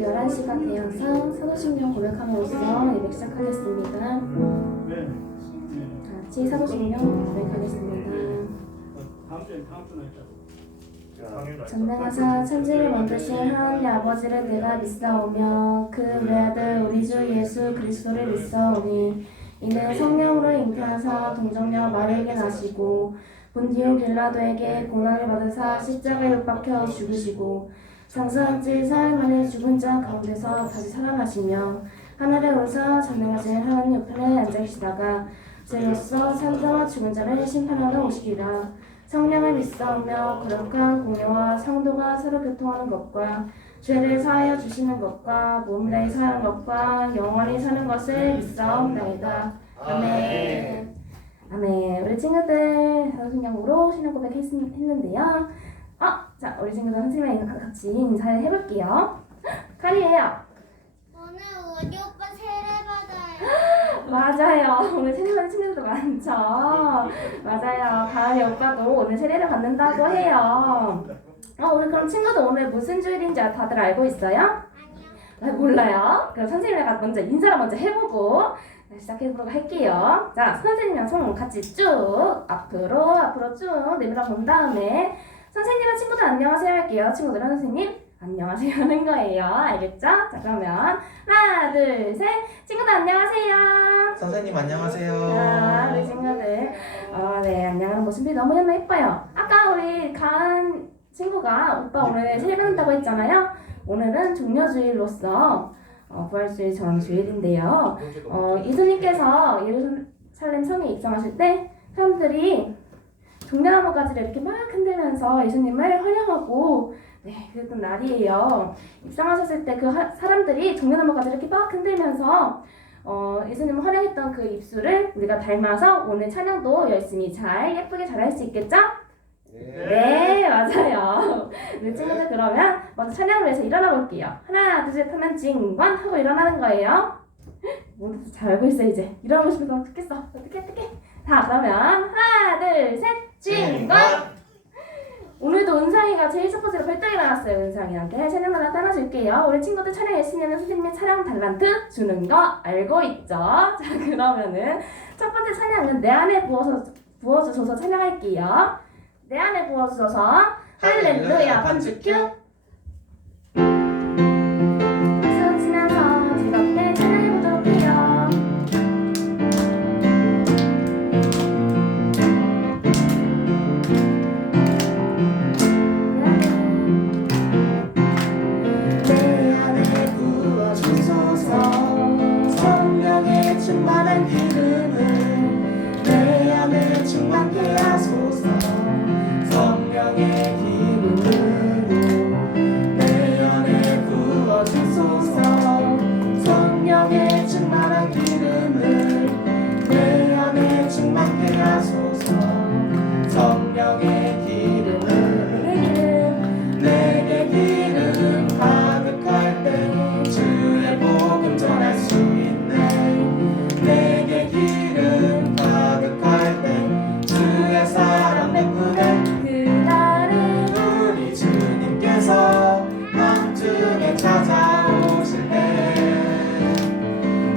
그 11시가 되어서 사도신경 고백함으로써 예배 시작하겠습니다. 다 같이 사도신경 고백하겠습니다. 전능하사 천지를 만드신 하나님 아버지를 내가 믿사오며 그 외아들 우리 주 예수 그리스도를 믿사오니 이는 성령으로 잉태하사 동정녀 마리에게 나시고 본디오 빌라도에게 고난을 받으사 십자가에 못 박혀 죽으시고 장사한 지 사흘 만에 죽은 자 가운데서 다시 살아나시며 하늘에 오르사 전능하신 하나님 우편에 앉아 계시다가 죄로서 산자와 죽은 자를 심판하러 오시리라. 성령을 믿사오며 거룩한 공예와 성도가 서로 교통하는 것과 죄를 사하여 주시는 것과 몸을 사하는 것과 영원히 사는 것을 믿사옵나이다. 아멘. 아멘. 우리 친구들 사도신경으로 신앙 고백했는데요. 자, 우리 친구들 선생님이랑 같이 인사를 해볼게요. 카리예요. 오늘 우리 오빠 세례 받아요. 맞아요. 오늘 세례 받는 친구들도 많죠. 맞아요. 가은이 오빠도 오늘 세례를 받는다고 해요. 우리 그럼 친구들 오늘 무슨 주일인지 다들 알고 있어요? 아니요. 몰라요. 그럼 선생님이랑 먼저 인사를 먼저 해보고 시작해보도록 할게요. 자, 선생님이랑 손 같이 쭉 앞으로 쭉 내밀어 본 다음에 선생님과 친구들 안녕하세요 할게요. 친구들은 선생님 안녕하세요 하는 거예요. 알겠죠? 자, 그러면 하나, 둘, 셋. 친구들 안녕하세요. 선생님 안녕하세요. 자, 우리 친구들 네, 안녕하는 모습이 너무너무 예뻐요. 아까 우리 간 친구가 오빠 오늘 세례 받는다고 했잖아요. 오늘은 종려주일로서 부활주일 전 주일인데요. 예수님께서 예루살렘 성에 입성하실 때 사람들이 종려나무 가지를 이렇게 막 흔들면서 예수님을 환영하고 그랬던 날이에요. 입성하셨을 때 그 사람들이 종려나무 가지를 이렇게 막 흔들면서 예수님을 환영했던 그 입술을 우리가 닮아서 오늘 찬양도 열심히 예쁘게 잘 할 수 있겠죠? 네, 맞아요. 우리 친구들 그러면 먼저 찬양을 위해서 일어나 볼게요. 하나, 둘, 셋 하면 징관 하고 일어나는 거예요. 모두 잘 알고 있어 이제. 일어나고 싶어서 죽겠어. 어떡해. 자, 그러면 하나, 둘, 셋 징관. 오늘도 은상이가 제일 첫 번째로 벌떡 일어났어요. 은상이한테 찬양 하나 따라줄게요. 우리 친구들 찬양 열심히 하면 선생님이 찬양 달란트 주는 거 알고 있죠? 자, 그러면은 첫 번째 찬양은 내 안에 부어주셔서 찬양할게요. 내 안에 부어주셔서 할렐루야 반주큐. 박수 치면서 즐겁게 찬양해보도록 해요. 내 안에 부어주소서 성령의 충만한 기름을 내 안에 충만케 하소서. 성령의 기름으로 내 안에 부어주소서. 성령의 충만한 기름을 내 안에 충만케 하소서. 성령의 기름을 내게 기름 가득할 때 주의 복음 전할 수 있네. 내게 기름 가득할 때 주의 사랑 내쁘네. 우리 주님께서 밤중에 찾아오실 때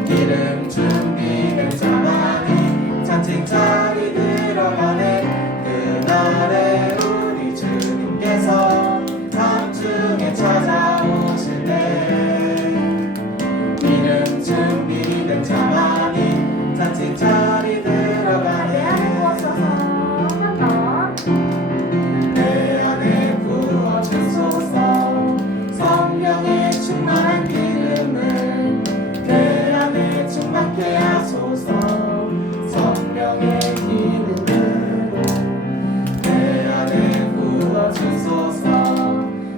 기름 준비된 자만이 잔치 자리 들어가네. 그날에 우리 주님께서 밤중에 찾아오실 때 기름 준비된 자만이 잔치 자리 들어가네. 성령의 충만한 기름을 내 안에 충만케 하소서. 성령의 기름으로 내 안에 부어주소서.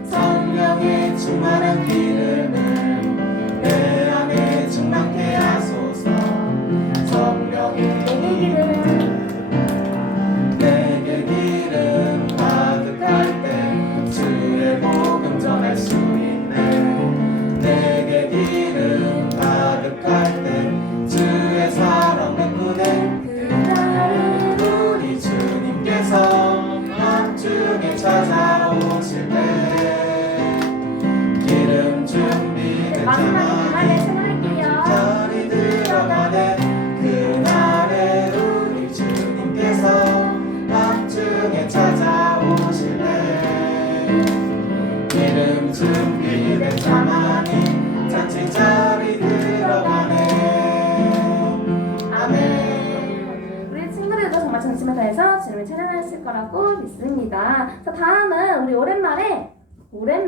성령의 충만한 기름을 내 안에 충만케 하소서. 성령의 기름 내게 기름 가득할 때 주의 복음 전할 수 있네. 내게 기름 가득할 때 주의 사랑 내쁘네. 그날은 우리 주님께서 밤중에 찾아오실 때 기름 지금 준비된 자만이 잔치 자리 들어가네. 아멘. 우리 친구들도 정말 전심을 다해서 주님을 찬양하실 거라고 믿습니다. 자, 다음은 우리 오랜만에 우리들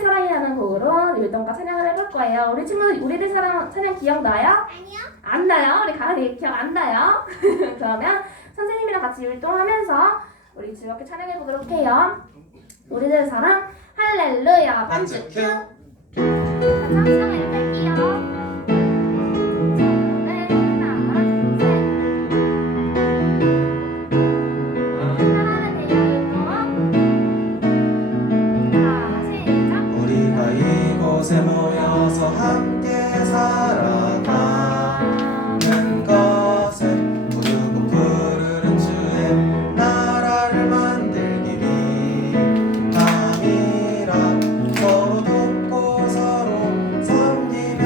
사랑이라는 곡으로 율동과 찬양을 해볼 거예요. 우리 친구들 우리들 사랑 찬양 기억나요? 아니요. 안 나요? 우리 가은이 기억 안 나요? 그러면 선생님이랑 같이 율동하면서 우리 즐겁게 찬양해 보도록 해요. 우리들 사랑 할렐루야 반주 큐. 반주 찬양을 할게요. 저는 하나 둘 셋. 사랑하는 대율동. 자 시작. 우리가 이곳에 모여서 함께 살아가는 것은 부르고 부르는 주의 나라를 만들기 위함이라. 서로 돕고 서로 섬기며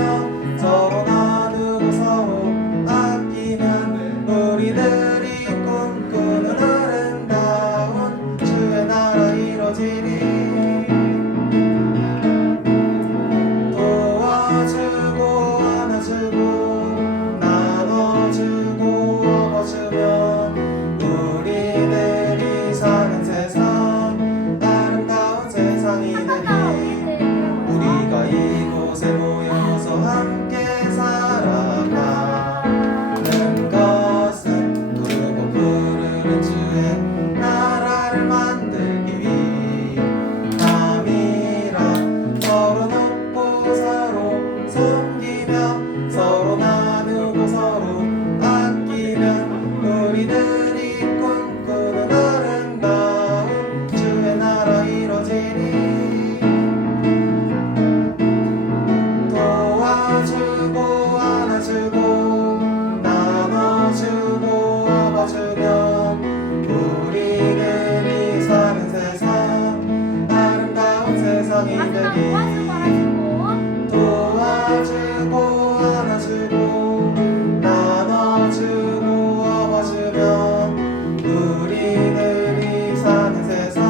서로 나누고 서로 아끼면 우리들이 꿈꾸는 아름다운 주의 나라 이루어지리. 도와주고 안아주고 나눠주고 업어주면 우리들이 사는 세상 아름다운 세상이 되리. 우리가 이곳에 모여서 함께 살아가는 것은 부르고 부르는 주의 나라를 만들기 위함이라. 서로 돕고 서로 섬기며 서로 나누고 서로 아끼면 우리들이 꿈꾸는 아름다운 주의 나라 이루어지리. 도와주고 안아주고 나눠주고 업어주면 우리들이 사는 세상 아름다운 세상이 마지막 되리. 도와주고 알아주고 도와주고 안아주고 나눠주고 업어주면 우리들이 사는 세상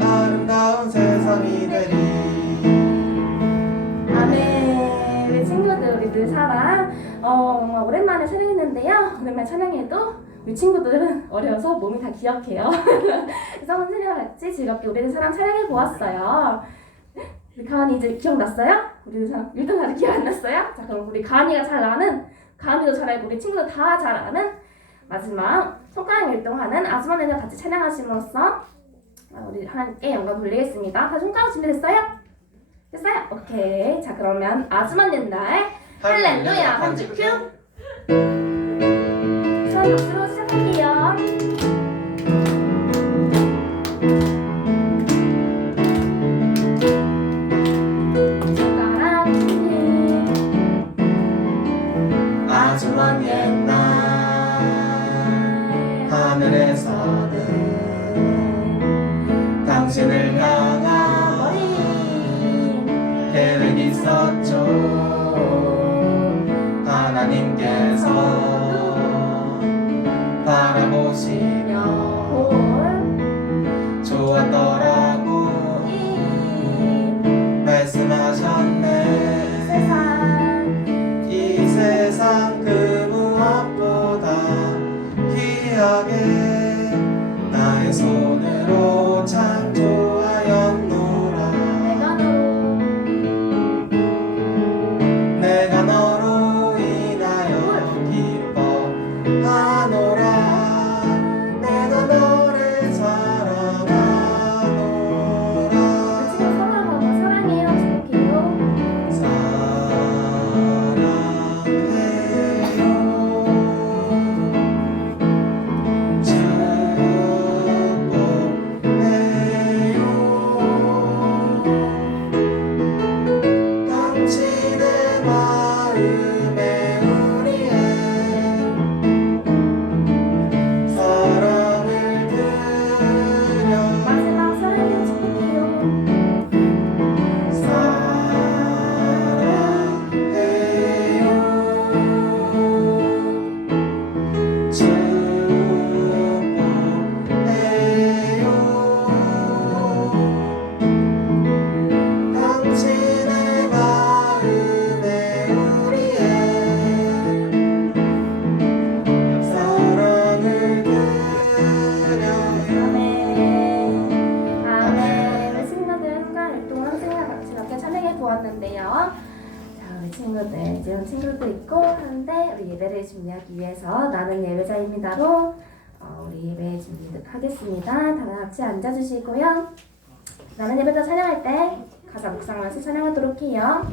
아름다운 세상이 되리. 아멘. 우리 친구들 우리들 사랑 정말 오랜만에 찬양했는데요. 오랜만에 찬양해도 우리 친구들은 어려서 몸이 다 기억해요. 그래서 선생님과 같이 즐겁게 우리들 사랑 찬양해 보았어요. 우리 가은이 이제 기억났어요? 우리들 사랑 율동 아직 기억 안 났어요? 자 그럼 우리 가은이가 잘 아는, 가은이도 잘 알고 우리 친구들 다 잘 아는 마지막 손가락 율동하는 아주머니랑 같이 찬양하심으로써 우리 하나님께 영광 돌리겠습니다. 다 손가락 준비됐어요? 됐어요? 오케이. 자 그러면 아주머니 날 할렐루야 반주 큐. 수원 박수로 시작할게요. 손가락 준비. 아주 먼 옛날 하늘에서는 당신을 향한 머리 계획이 있었죠. 하나님께서 바라보시며 볼 좋았더라고 말씀하셨네. 세상 이 세상 그 무엇보다 귀하게 나의 손으로 창조하였노라. 내가 너로 인하여 기뻐하노라. 내가 너를 사랑하노라. 지금 서로가 사랑해요. 즐겁게요. 친구들, 이제 친구도 있고 하는데 우리 예배를 준비하기 위해서 나는 예배자입니다로 우리 예배 준비하겠습니다. 다 같이 앉아주시고요. 나는 예배자 찬양할 때 가사 묵상하면서 찬양하도록 해요.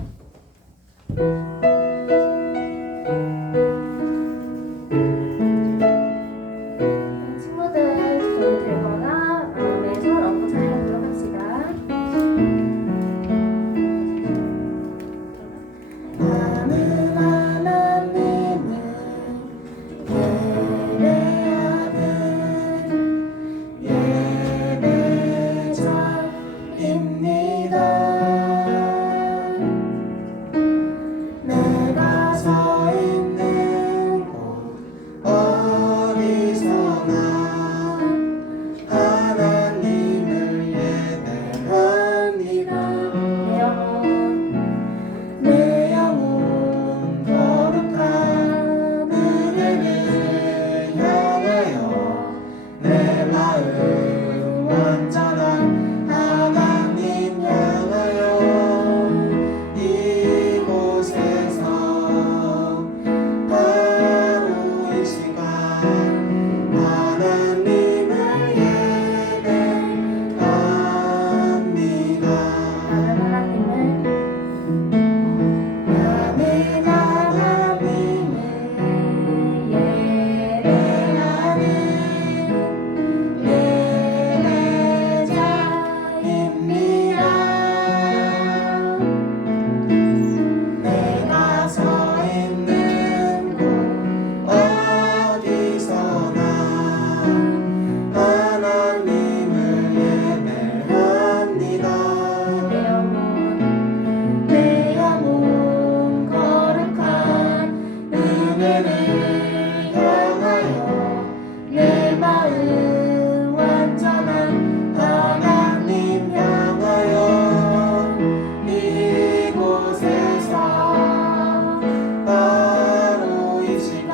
친구들 두 손을 들거나 마음에 손을 얹고 찬양하도록 합시다. 나는 하나님을 예배하는 예배자입니다. 내가 서 있는 곳 어디서나 하나님을 예배합니다. 내 영혼 거룩한 은혜를 향하여 내 마음 완전한 하나님 향하여 이곳에서 바로 이 시간 하나님을 예배합니다. 나는 하나님을 예배하는 예배자입니다. 내가 서 있는 곳 어디서나 하나님을 예배합니다. 내 영혼 거룩한 은혜를 향하여 내 마음 완전한 하나님 향하여 이곳에서 바로 이 시간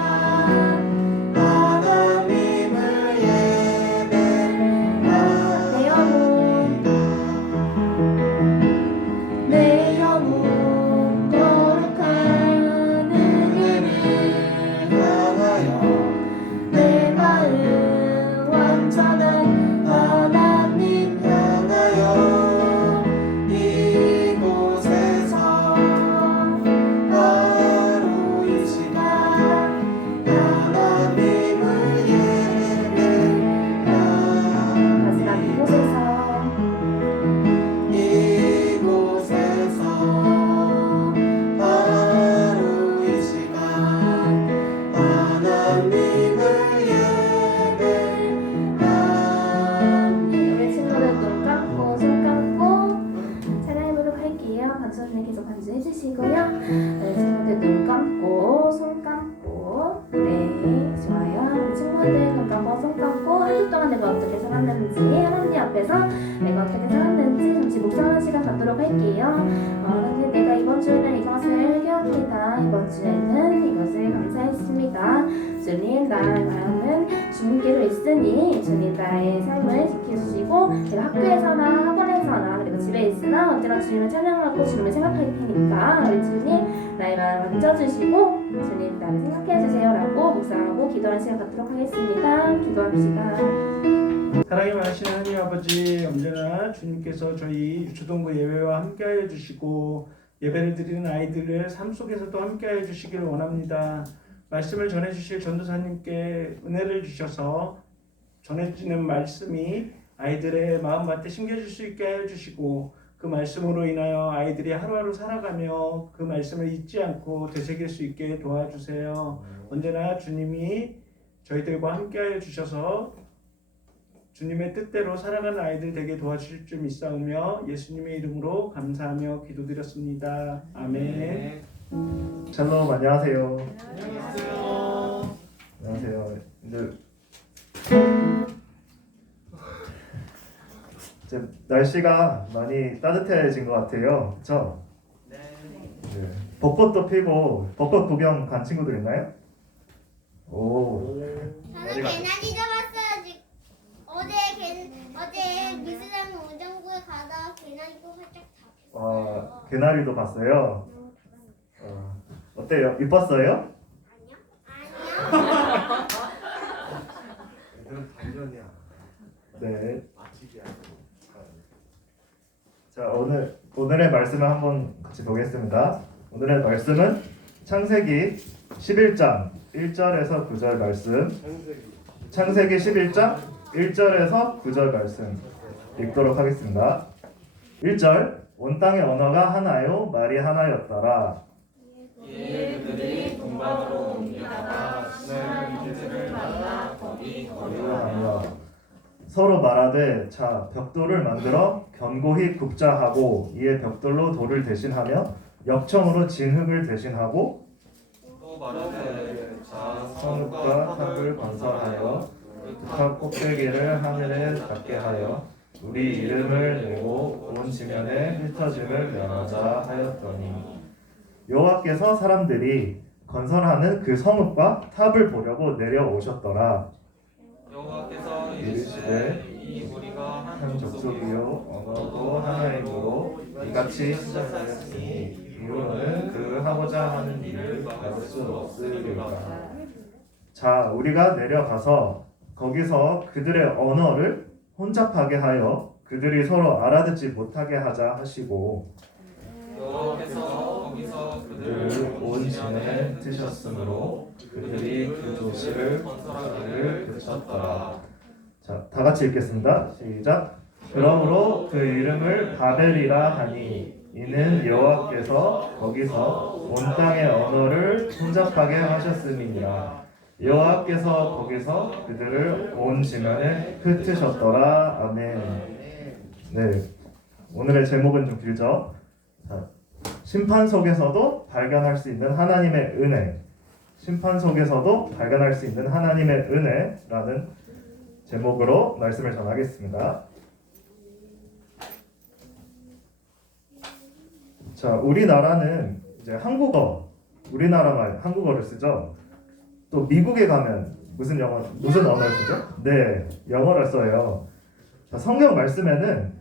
하나님을 예배합니다. 내 영혼 거룩한 은혜를 향하여 내 마음 완전한 하나님 향하여 이곳에서 바로 이 시간 하나님을 마지막 예배합니다. 이곳에서 바로 이 시간 하나님을 예배합니다. 우리 친구들 눈 감고 손 감고 찬양해보도록 할게요. 반주선생님 계속 반주해 주시고요. 우리 친구들 눈 감고 손 감고 네 좋아요. 우리 친구들 눈 감고 손 감고 한 주 동안 내가 어떻게 살았는지 하나님 앞에서 내가 어떻게 살았는지 잠시 묵상하는 시간 갖도록 할게요. 하나님 내가 이번 주에는 이것을 깨웠습니다. 이번 주에는 이것을 감사했습니다. 주님 나의 마음은 주님께로 있으니 주님 나의 삶을 지켜주시고 내가 학교에서나 학원에서나 그리고 집에 있으나 언제나 주님을 찬양하고 주님을 생각할 테니까 우리 주님 나의 마음을 만져주시고 주님 나를 생각해주세요 라고 묵상하고 기도하는 시간 갖도록 하겠습니다. 기도합시다. 사랑이 많으신 하나님 아버지, 언제나 주님께서 저희 유초동부 예배와 함께하여 주시고 예배를 드리는 아이들의 삶 속에서도 함께하여 주시기를 원합니다. 말씀을 전해주실 전도사님께 은혜를 주셔서 전해지는 말씀이 아이들의 마음밭에 심겨질 수 있게 하여 주시고 그 말씀으로 인하여 아이들이 하루하루 살아가며 그 말씀을 잊지 않고 되새길 수 있게 도와주세요. 언제나 주님이 저희들과 함께하여 주셔서 주님의 뜻대로 살아가는 아이들 되게 도와주실 줄 믿사오며 예수님의 이름으로 감사하며 기도드렸습니다. 아멘. 샬롬, 안녕하세요. 안녕하세요. 안녕하세요. 이제 날씨가 많이 따뜻해진 것 같아요. 그렇죠? 네. 벚꽃도 피고 벚꽃 구경 간 친구들 있나요? 오. 저는 개나리 잡았어요. 어제 미술관 오정구에 가다가 개나리도 살짝 잡혔어요. 개나리도 봤어요. 어때요? 이뻤어요? 아니요. 얘들은 반전이야. 네. 아직이야. 자, 오늘의 말씀을 한번 같이 보겠습니다. 오늘의 말씀은 창세기 11장 1절에서 9절 말씀. 창세기 11장 1절에서 9절 말씀 읽도록 하겠습니다. 1절 온 땅의 언어가 하나요 말이 하나였더라. 얘들이 동방으로 옮기다가 신의 길을 만나 거기 거리하며 서로 말하되 자 벽돌을 만들어 견고히 굽자 하고 이에 벽돌로 돌을 대신하며 역청으로 진 흙을 대신하고 또 말하되 자 성읍과 탑을 건설하여 그 탑 꼭대기를 하늘에 닿게 하여 우리 이름을 내고 온 지면에 흩어짐을 면하자 하였더니 여호와께서 사람들이 건설하는 그 성읍과 탑을 보려고 내려오셨더라. 여호와께서 이르시되 이 무리가 한 족속이요 언어도 하나이므로 이같이 시작하였으니 이로는 그 하고자 하는 일을 막을 수 없으리라. 자 우리가 내려가서 거기서 그들의 언어를 혼잡하게 하여 그들이 서로 알아듣지 못하게 하자 하시고 여호와께서 거기서 그들을 그들을 온 지면에 흩으셨으므로 그들이 그 도시를 건설하기를 그쳤더라. 자, 다 같이 읽겠습니다. 시작. 그러므로 그 이름을 바벨이라 하니 이는 여호와께서 거기서 온 땅의 언어를 혼잡하게 하셨음이니라. 여호와께서 거기서 그들을 온 지면에 흩으셨더라. 아멘. 네, 오늘의 제목은 좀 길죠. 자, 심판 속에서도 발견할 수 있는 하나님의 은혜. 심판 속에서도 발견할 수 있는 하나님의 은혜라는 제목으로 말씀을 전하겠습니다. 자, 우리나라는 이제 우리나라 말 한국어를 쓰죠. 또 미국에 가면 무슨 언어를 쓰죠? 네, 영어를 써요. 자, 성경 말씀에는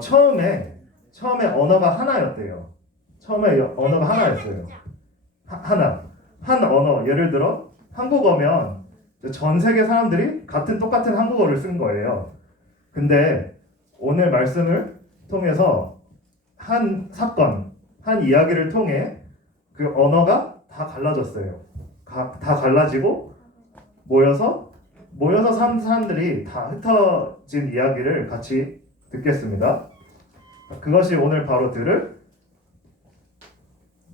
처음에 언어가 하나였대요. 처음에 언어가 하나였어요. 한 언어. 예를 들어 한국어면 전 세계 사람들이 똑같은 한국어를 쓴 거예요. 근데 오늘 말씀을 통해서 한 사건, 한 이야기를 통해 그 언어가 다 갈라졌어요. 다 갈라지고 모여서 사람들이 다 흩어진 이야기를 같이 듣겠습니다. 그것이 오늘 바로 들을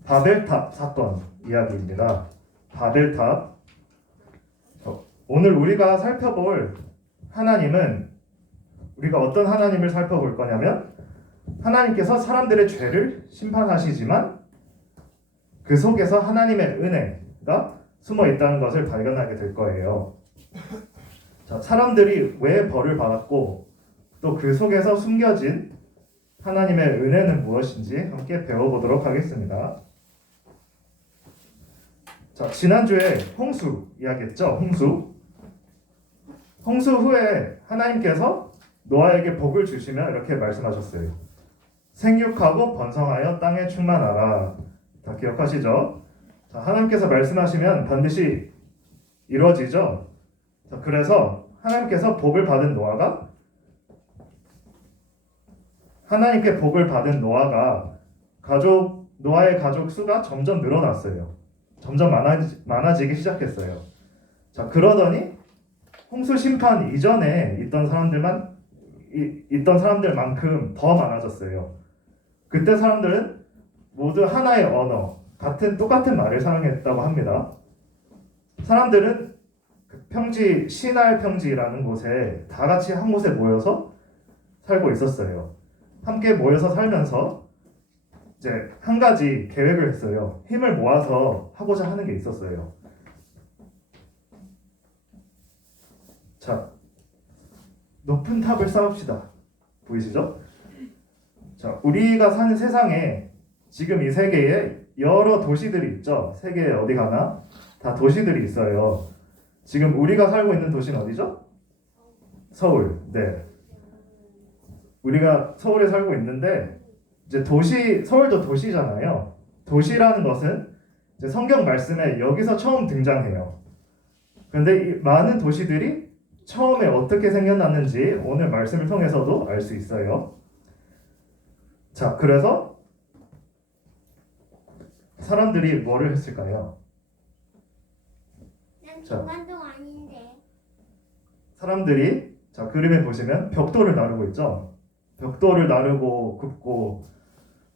바벨탑 사건 이야기입니다. 바벨탑. 오늘 우리가 살펴볼 하나님은 우리가 어떤 하나님을 살펴볼 거냐면 하나님께서 사람들의 죄를 심판하시지만 그 속에서 하나님의 은혜가 숨어 있다는 것을 발견하게 될 거예요. 자, 사람들이 왜 벌을 받았고 또 그 속에서 숨겨진 하나님의 은혜는 무엇인지 함께 배워보도록 하겠습니다. 자, 지난주에 홍수 이야기했죠? 홍수 후에 하나님께서 노아에게 복을 주시며 이렇게 말씀하셨어요. 생육하고 번성하여 땅에 충만하라. 다 기억하시죠? 자, 하나님께서 말씀하시면 반드시 이루어지죠? 자, 그래서 하나님께서 복을 받은 하나님께 복을 받은 노아의 가족 수가 점점 늘어났어요. 점점 많아지기 시작했어요. 자, 그러더니 홍수 심판 이전에 있던 사람들만큼 더 많아졌어요. 그때 사람들은 모두 하나의 언어, 똑같은 말을 사용했다고 합니다. 사람들은 그 시날 평지라는 곳에 다 같이 한 곳에 모여서 살고 있었어요. 함께 모여서 살면서 이제 한 가지 계획을 했어요. 힘을 모아서 하고자 하는 게 있었어요. 자, 높은 탑을 쌓읍시다. 보이시죠? 자, 우리가 사는 세상에 지금 이 세계에 여러 도시들이 있죠. 세계에 어디 가나 다 도시들이 있어요. 지금 우리가 살고 있는 도시는 어디죠? 서울. 네. 우리가 서울에 살고 있는데 이제 서울도 도시잖아요. 도시라는 것은 이제 성경 말씀에 여기서 처음 등장해요. 그런데 이 많은 도시들이 처음에 어떻게 생겨났는지 오늘 말씀을 통해서도 알 수 있어요. 자, 그래서 사람들이 뭐를 했을까요? 난 자. 중간동 아닌데. 사람들이 자, 그림에 보시면 벽돌을 나르고 있죠. 벽돌을 나르고 굽고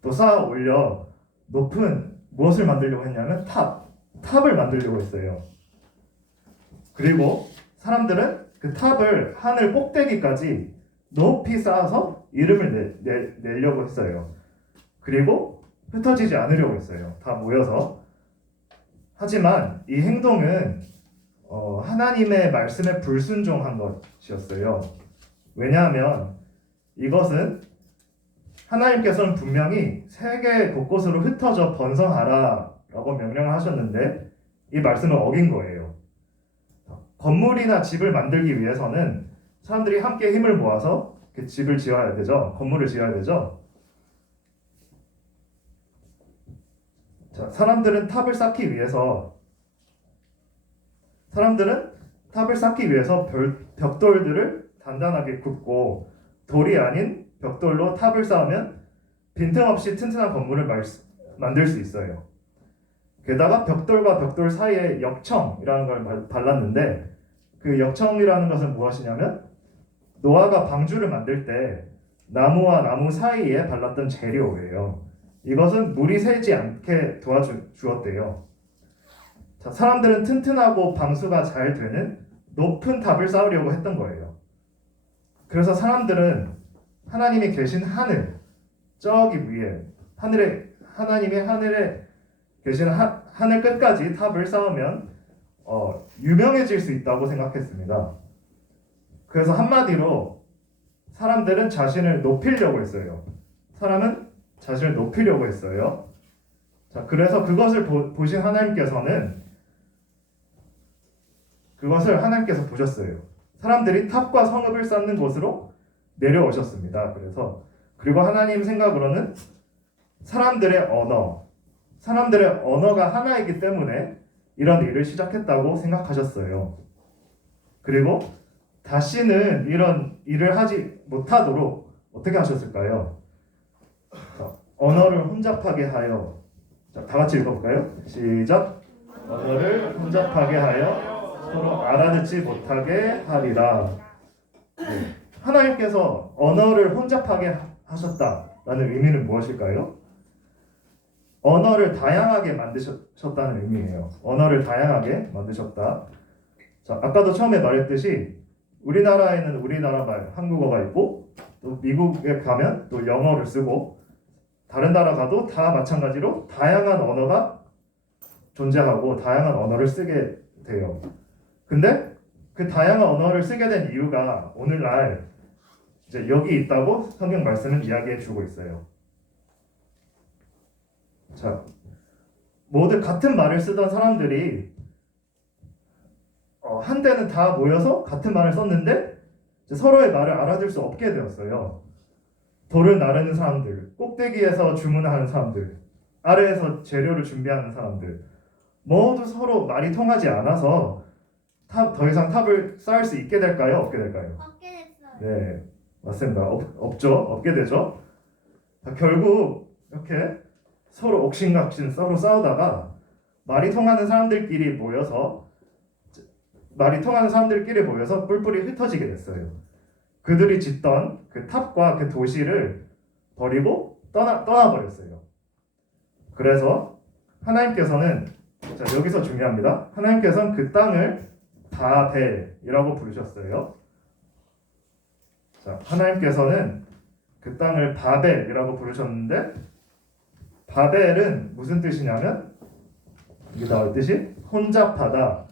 또 쌓아 올려 높은 무엇을 만들려고 했냐면 탑을 만들려고 했어요. 그리고 사람들은 그 탑을 하늘 꼭대기까지 높이 쌓아서 이름을 내려고 했어요. 그리고 흩어지지 않으려고 했어요. 다 모여서. 하지만 이 행동은 하나님의 말씀에 불순종한 것이었어요. 왜냐하면 이것은 하나님께서는 분명히 세계 곳곳으로 흩어져 번성하라라고 명령을 하셨는데 이 말씀을 어긴 거예요. 건물이나 집을 만들기 위해서는 사람들이 함께 힘을 모아서 그 집을 지어야 되죠. 건물을 지어야 되죠. 자, 사람들은 탑을 쌓기 위해서 벽돌들을 단단하게 굽고 돌이 아닌 벽돌로 탑을 쌓으면 빈틈없이 튼튼한 건물을 만들 수 있어요. 게다가 벽돌과 벽돌 사이에 역청이라는 걸 발랐는데 그 역청이라는 것은 무엇이냐면 노아가 방주를 만들 때 나무와 나무 사이에 발랐던 재료예요. 이것은 물이 새지 않게 도와주었대요. 자, 사람들은 튼튼하고 방수가 잘 되는 높은 탑을 쌓으려고 했던 거예요. 그래서 사람들은 하나님이 계신 하늘, 저기 위에 하나님의 하늘에 계신 하늘 끝까지 탑을 쌓으면 유명해질 수 있다고 생각했습니다. 그래서 한마디로 사람들은 자신을 높이려고 했어요. 사람은 자신을 높이려고 했어요. 자, 그래서 그것을 보신 하나님께서 보셨어요. 사람들이 탑과 성읍을 쌓는 곳으로 내려오셨습니다. 그리고 하나님 생각으로는 사람들의 언어가 하나이기 때문에 이런 일을 시작했다고 생각하셨어요. 그리고 다시는 이런 일을 하지 못하도록 어떻게 하셨을까요? 자, 언어를 혼잡하게 하여. 자, 다 같이 읽어볼까요? 시작. 언어를 혼잡하게 하여 서로 알아듣지 못하게 하리라. 네. 하나님께서 언어를 혼잡하게 하셨다라는 의미는 무엇일까요? 언어를 다양하게 만드셨다는 의미예요. 언어를 다양하게 만드셨다. 자, 아까도 처음에 말했듯이 우리나라에는 우리나라 말 한국어가 있고 또 미국에 가면 또 영어를 쓰고 다른 나라 가도 다 마찬가지로 다양한 언어가 존재하고 다양한 언어를 쓰게 돼요. 근데 그 다양한 언어를 쓰게 된 이유가 오늘날 이제 여기 있다고 성경 말씀은 이야기해 주고 있어요. 자, 모두 같은 말을 쓰던 사람들이 한때는 다 모여서 같은 말을 썼는데 서로의 말을 알아들 수 없게 되었어요. 돌을 나르는 사람들, 꼭대기에서 주문하는 사람들, 아래에서 재료를 준비하는 사람들 모두 서로 말이 통하지 않아서 더 이상 탑을 쌓을 수 있게 될까요? 없게 될까요? 얻게 됐어요. 네, 맞습니다. 없죠. 없게 되죠. 결국 이렇게 서로 옥신각신 서로 싸우다가 말이 통하는 사람들끼리 모여서 뿔뿔이 흩어지게 됐어요. 그들이 짓던 그 탑과 그 도시를 버리고 떠나버렸어요. 그래서 하나님께서는 자, 여기서 중요합니다. 하나님께서는 그 땅을 바벨이라고 부르셨어요. 자, 하나님께서는 그 땅을 바벨이라고 부르셨는데 바벨은 무슨 뜻이냐면 여기 나올 뜻이 혼잡하다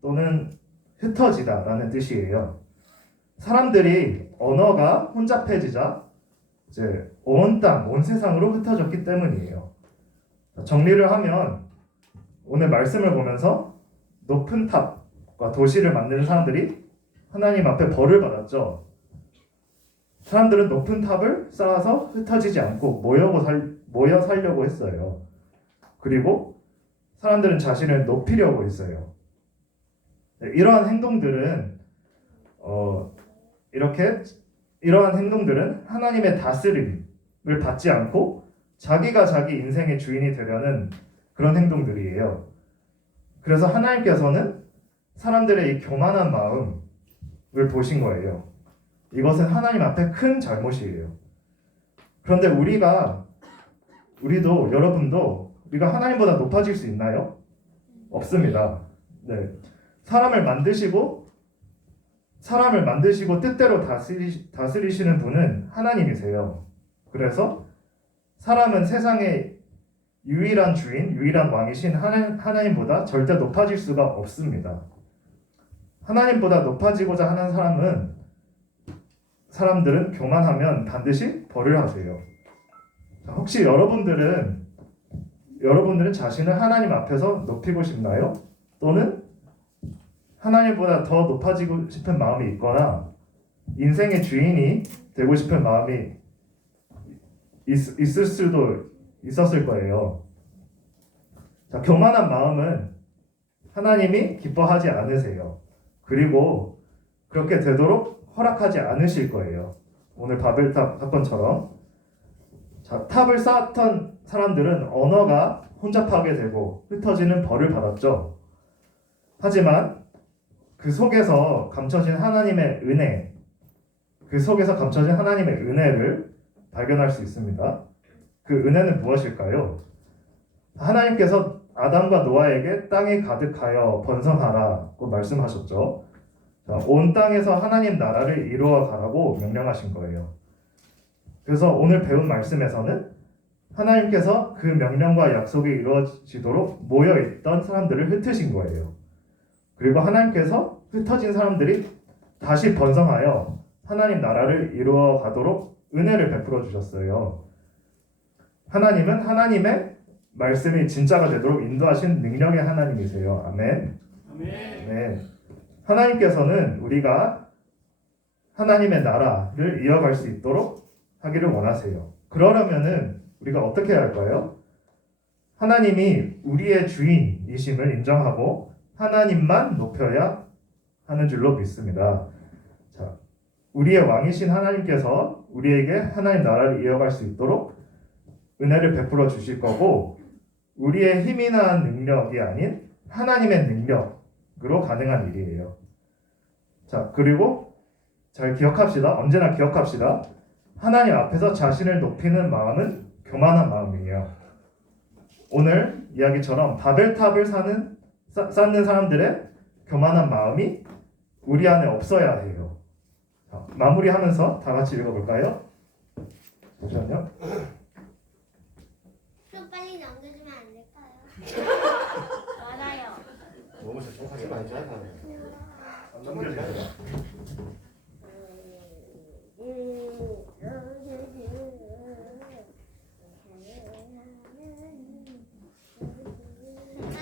또는 흩어지다라는 뜻이에요. 사람들이 언어가 혼잡해지자 이제 온 땅, 온 세상으로 흩어졌기 때문이에요. 정리를 하면 오늘 말씀을 보면서 높은 탑과 도시를 만드는 사람들이 하나님 앞에 벌을 받았죠. 사람들은 높은 탑을 쌓아서 흩어지지 않고 모여 살려고 했어요. 그리고 사람들은 자신을 높이려고 했어요. 네, 이러한 행동들은 이러한 행동들은 하나님의 다스림을 받지 않고 자기가 자기 인생의 주인이 되려는 그런 행동들이에요. 그래서 하나님께서는 사람들의 이 교만한 마음을 보신 거예요. 이것은 하나님 앞에 큰 잘못이에요. 그런데 우리도 여러분도 우리가 하나님보다 높아질 수 있나요? 없습니다. 네. 사람을 만드시고 뜻대로 다스리시는 분은 하나님이세요. 그래서 사람은 세상의 유일한 주인, 유일한 왕이신 하나님보다 절대 높아질 수가 없습니다. 하나님보다 높아지고자 하는 사람들은 교만하면 반드시 벌을 하세요. 혹시 여러분들은 자신을 하나님 앞에서 높이고 싶나요? 또는 하나님보다 더 높아지고 싶은 마음이 있거나 인생의 주인이 되고 싶은 마음이 있을 수도 있었을 거예요. 자, 교만한 마음은 하나님이 기뻐하지 않으세요. 그리고 그렇게 되도록 허락하지 않으실 거예요. 오늘 바벨탑 사건처럼. 자, 탑을 쌓았던 사람들은 언어가 혼잡하게 되고 흩어지는 벌을 받았죠. 하지만 그 속에서 감춰진 하나님의 은혜를 발견할 수 있습니다. 그 은혜는 무엇일까요? 하나님께서 아담과 노아에게 땅이 가득하여 번성하라고 말씀하셨죠. 자, 온 땅에서 하나님 나라를 이루어 가라고 명령하신 거예요. 그래서 오늘 배운 말씀에서는 하나님께서 그 명령과 약속이 이루어지도록 모여있던 사람들을 흩으신 거예요. 그리고 하나님께서 흩어진 사람들이 다시 번성하여 하나님 나라를 이루어 가도록 은혜를 베풀어 주셨어요. 하나님은 하나님의 말씀이 진짜가 되도록 인도하신 능력의 하나님이세요. 아멘. 네. 하나님께서는 우리가 하나님의 나라를 이어갈 수 있도록 하기를 원하세요. 그러려면은 우리가 어떻게 해야 할까요? 하나님이 우리의 주인이심을 인정하고 하나님만 높여야 하는 줄로 믿습니다. 자, 우리의 왕이신 하나님께서 우리에게 하나님 나라를 이어갈 수 있도록 은혜를 베풀어 주실 거고, 우리의 힘이나 능력이 아닌 하나님의 능력으로 가능한 일이에요. 자, 그리고 잘 기억합시다. 언제나 기억합시다. 하나님 앞에서 자신을 높이는 마음은 교만한 마음이에요. 오늘 이야기처럼 바벨탑을 쌓는 사람들의 교만한 마음이 우리 안에 없어야 해요. 자, 마무리하면서 다 같이 읽어볼까요? 잠시만요. 좀 빨리 넘겨주면 안 될까요? 알아요. 너무 집중하지 말자.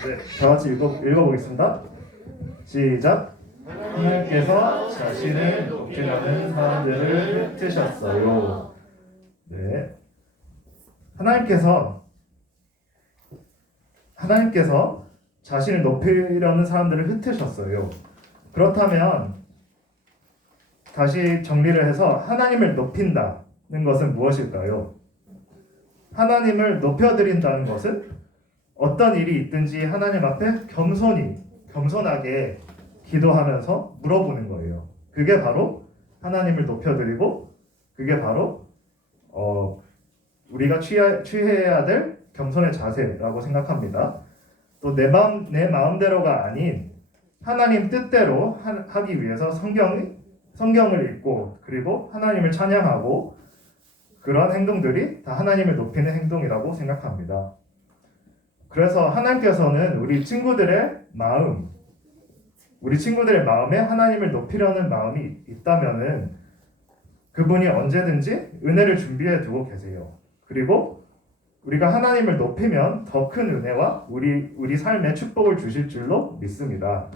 네, 다 같이 읽어보겠습니다. 시작. 하나님께서 자신을 높이려는 사람들을 흩으셨어요. 네, 하나님께서 자신을 높이려는 사람들을 흩으셨어요. 그렇다면 다시 정리를 해서 하나님을 높인다는 것은 무엇일까요? 하나님을 높여드린다는 것은 어떤 일이 있든지 하나님 앞에 겸손하게 기도하면서 물어보는 거예요. 그게 바로 하나님을 높여드리고, 그게 바로 우리가 취해야 될 겸손의 자세라고 생각합니다. 또 내 마음대로가 아닌 하나님 뜻대로 하기 위해서 성경을 읽고, 그리고 하나님을 찬양하고, 그런 행동들이 다 하나님을 높이는 행동이라고 생각합니다. 그래서 하나님께서는 우리 친구들의 마음에 하나님을 높이려는 마음이 있다면은 그분이 언제든지 은혜를 준비해 두고 계세요. 그리고 우리가 하나님을 높이면 더 큰 은혜와 우리 삶에 축복을 주실 줄로 믿습니다.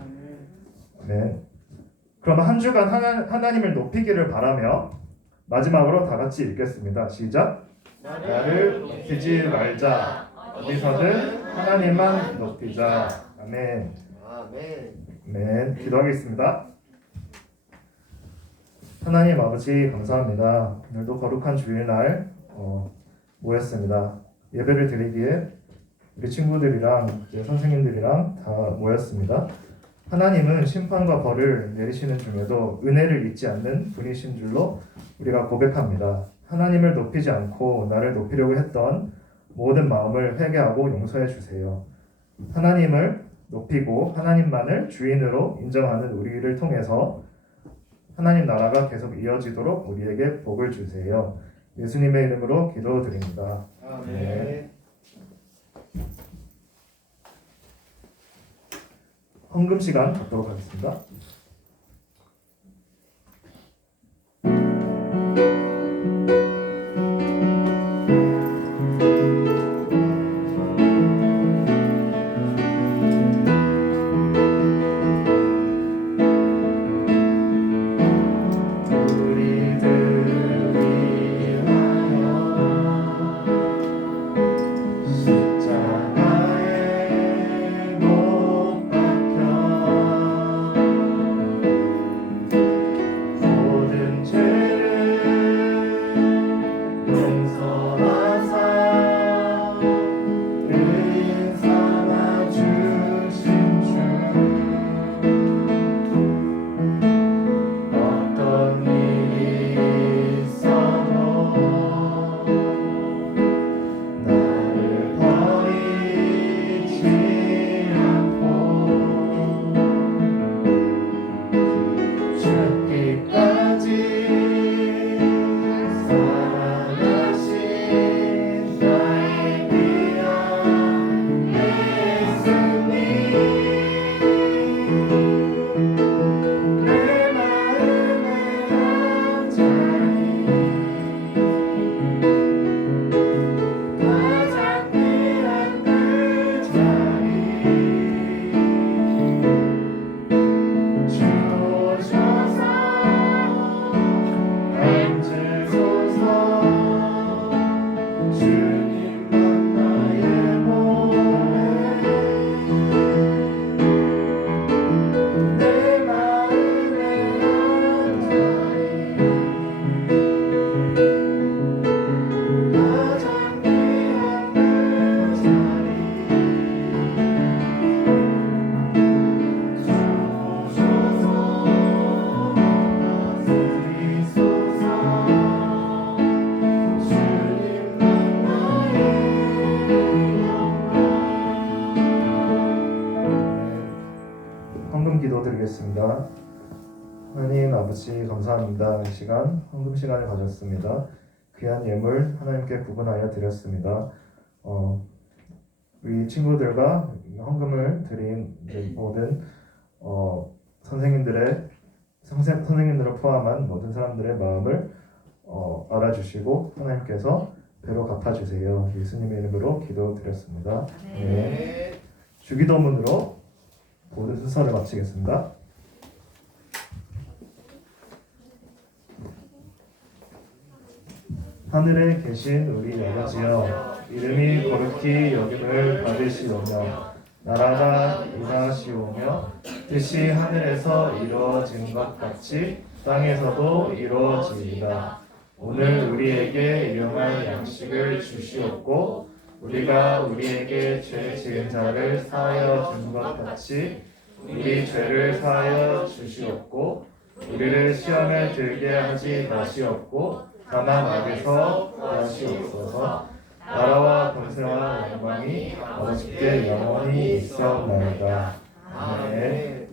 네. 그럼 한 주간 하나님을 높이기를 바라며 마지막으로 다 같이 읽겠습니다. 시작. 나를 높이지 말자. 어디서든 하나님만 높이자. 아멘. 아멘. 아멘. 기도하겠습니다. 하나님 아버지 감사합니다. 오늘도 거룩한 주일날 모였습니다. 예배를 드리기에 우리 친구들이랑 이제 선생님들이랑 다 모였습니다. 하나님은 심판과 벌을 내리시는 중에도 은혜를 잊지 않는 분이신 줄로 우리가 고백합니다. 하나님을 높이지 않고 나를 높이려고 했던 모든 마음을 회개하고 용서해 주세요. 하나님을 높이고 하나님만을 주인으로 인정하는 우리를 통해서 하나님 나라가 계속 이어지도록 우리에게 복을 주세요. 예수님의 이름으로 기도드립니다. 아멘. 헌금 시간 갖도록 하겠습니다. 헌금 기도 드리겠습니다. 하나님 아버지 감사합니다. 이 시간 헌금 시간을 가졌습니다. 귀한 예물 하나님께 구분하여 드렸습니다. 우리 친구들과 헌금을 드린 모든 선생님들을 포함한 모든 사람들의 마음을 알아주시고 하나님께서 배로 갚아주세요. 예수님의 이름으로 기도드렸습니다. 네. 주기도문으로 모든 순서를 마치겠습니다. 하늘에 계신 우리 아버지여, 이름이 거룩히 여김을 받으시오며 나라가 임하시오며 뜻이 하늘에서 이루어진 것 같이 땅에서도 이루어지이다. 오늘 우리에게 일용할 양식을 주시옵고 우리가 우리에게 죄 지은 자를 사하여 준 것 같이 우리 죄를 사하여 주시옵고 우리를 시험에 들게 하지 마시옵고 다만 악에서 구하시옵소서. 나라와 권세와 영광이 아버지께 영원히 있사옵나이다. 아멘.